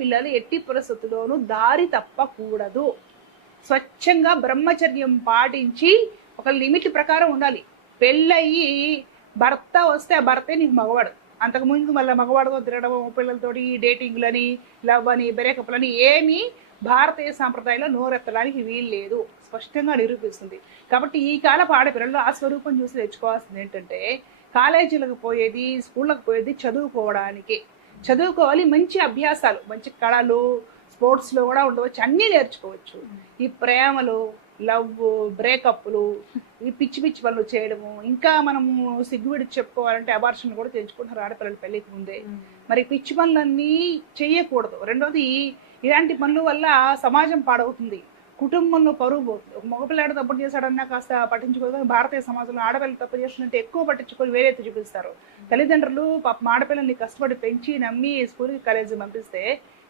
పిల్లలు ఎట్టి పరిస్థితుల్లోనూ దారి తప్పకూడదు. స్వచ్ఛంగా బ్రహ్మచర్యం పాటించి ఒక లిమిట్ ప్రకారం ఉండాలి. పెళ్ళయి భర్త వస్తే ఆ భర్తే నీకు మగవాడు. అంతకుముందు మళ్ళీ మగవాడుతో తిరగడం పిల్లలతోటి డేటింగ్లని లవ్ అని బ్రేకప్లని ఏమీ భారతీయ సాంప్రదాయంలో నోరెత్తడానికి వీలు లేదు స్పష్టంగా నిరూపిస్తుంది. కాబట్టి ఈ కాలపు ఆడపిల్లలు ఆ స్వరూపం చూసి తెచ్చుకోవాల్సింది ఏంటంటే కాలేజీలకు పోయేది స్కూళ్ళకు పోయేది చదువుకోవడానికి. చదువుకోవాలి మంచి అభ్యాసాలు మంచి కళలు స్పోర్ట్స్లో కూడా ఉండవచ్చు అన్నీ నేర్చుకోవచ్చు. ఈ ప్రేమలు లవ్ బ్రేకప్లు ఈ పిచ్చి పిచ్చి పనులు చేయడము ఇంకా మనము సిగ్గువిడి చెప్పుకోవాలంటే అబార్షన్ కూడా తెంచుకుంటున్నారు ఆడపిల్లలు పెళ్ళికి ముందే. మరి పిచ్చి పనులన్నీ చేయకూడదు. రెండోది ఇలాంటి పనుల వల్ల సమాజం పాడవుతుంది. కుటుంబంలో పరువు మగపిల్లాడు తప్పు చేశాడన్నా కాస్త పట్టించుకోదు భారతీయ సమాజంలో ఆడపిల్లలు తప్పు చేస్తున్నట్టు ఎక్కువ పట్టించుకొని వేరే చూపిస్తారు. తల్లిదండ్రులు పాపం ఆడపిల్లల్ని కష్టపడి పెంచి నమ్మి స్కూల్కి కాలేజీ పంపిస్తే